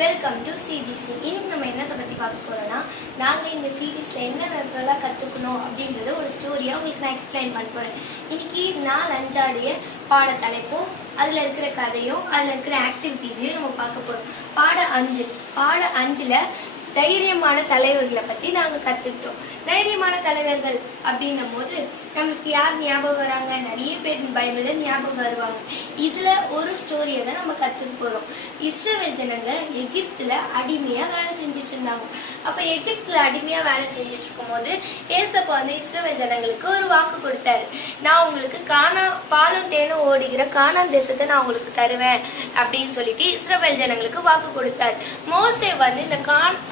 Welcome to CGC. இன்னைக்கு நம்ம என்னத்தை பற்றி பார்க்க போகிறோன்னா, நாங்கள் இந்த சிஜிஸில் என்னென்னலாம் கற்றுக்கணும் அப்படின்றத ஒரு ஸ்டோரியாக உங்களுக்கு நான் எக்ஸ்பிளைன் பண்ண போகிறேன். இன்னைக்கு 4-5 ஆடிய பாடத்தலைப்பும் அதில் இருக்கிற கதையும் அதில் இருக்கிற ஆக்டிவிட்டீஸையும் நம்ம பார்க்க போகிறோம். பாட 5ல் தைரியமான தலைவர்களை பற்றி நாங்கள் கற்றுக்கிட்டோம். தைரியமான தலைவர்கள் அப்படின்னும் போது நம்மளுக்கு யார் ஞாபகம் வராங்க? நிறைய பேர் பைபிளில் ஞாபகம் வருவாங்க. இதில் ஒரு ஸ்டோரியை தான் நம்ம கற்றுக்க போகிறோம். இஸ்ரவேல் ஜனங்க எகிப்தில் அடிமையாக வேலை செஞ்சுட்டு இருந்தாங்க. அப்போ எகிப்தில் அடிமையாக வேலை செஞ்சுட்டு இருக்கும் போது ஏசப்பா வந்து இஸ்ரவேல் ஜனங்களுக்கு ஒரு வாக்கு கொடுத்தாரு. நான் உங்களுக்கு பாலும் தேனும் ஓடுகிற கானான் தேசத்தை நான் உங்களுக்கு தருவேன் அப்படின்னு சொல்லிட்டு இஸ்ரவேல் ஜனங்களுக்கு வாக்கு கொடுத்தாரு. மோசே வந்து இந்த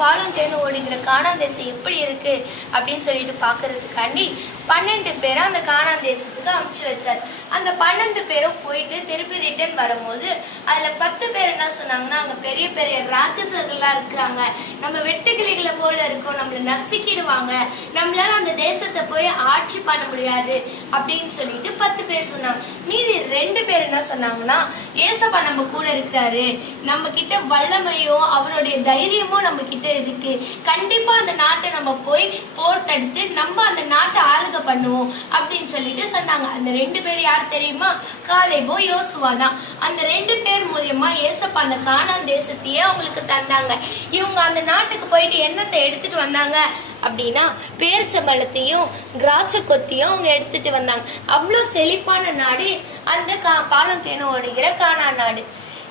பாலும் தேனும் ஓடுகிற கானான் தேசம் எப்படி இருக்கு அப்படின்னு சொல்லிட்டு பாக்குறதுக்காண்டி 12 பேரை அந்த கானான் தேசத்துக்கு அனுப்பிச்சு வச்சார். அந்த 12 பேரும் போயிட்டு திருப்பி ரிட்டர்ன் வரும்போது அதுல 10 பேர் என்ன சொன்னாங்கன்னா, அங்க பெரிய பெரிய ராட்சசர்களா இருக்கிறாங்க, நம்ம வெட்டுக்கிளிகளை போல இருக்கோம், நம்மள நசுக்கிடுவாங்க, நம்மளால அந்த தேசத்தை போய் ஆட்சி பண்ண முடியாது அப்படின்னு சொல்லிட்டு 10 பேர் சொன்னாங்க. மீதி 2 பேர் என்ன சொன்னாங்கன்னா, ஏசப்பா நம்ம கூட இருக்கிறாரு, நம்ம கிட்ட வல்லமையோ அவருடைய தைரியமோ நம்ம கிட்ட இருக்கு, கண்டிப்பா அந்த நாட்டை நம்ம போய் போர் தடுத்து நம்ம அந்த நாட்டை ஆளுக பண்ணுவோம் அப்படின்னு சொல்லிட்டு சொன்னாங்க. அந்த 2 பேர் யார் தெரியுமா? காலேபோ யோசுவா தான். அந்த 2 பேர் மூலியமா ஏசப்பா அந்த கானான் தேசத்தையே அவங்களுக்கு தந்தாங்க. இவங்க அந்த நாட்டுக்கு போயிட்டு என்னத்தை எடுத்துட்டு வந்தாங்க அப்படின்னா, பேரிச்சம்பழத்தையும் திராட்சை கொத்தியும் அவங்க எடுத்துட்டு வந்தாங்க. அவ்வளோ செழிப்பான நாடு அந்த பாலும் தேனும் ஓடுகிற கானான் நாடு.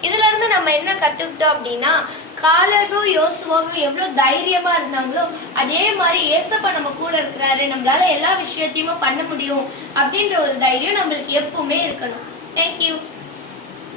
இதுல இருந்து நம்ம என்ன கத்துக்கிட்டோம் அப்படின்னா, காலேபும் யோசுவாவும் எவ்வளவு தைரியமா இருந்தாங்களோ அதே மாதிரி ஏசப்பா நம்ம கூட இருக்கிறாரு, நம்மளால எல்லா விஷயத்தையுமே பண்ண முடியும் அப்படின்ற ஒரு தைரியம் நம்மளுக்கு எப்பவுமே இருக்கணும். தேங்க்யூ.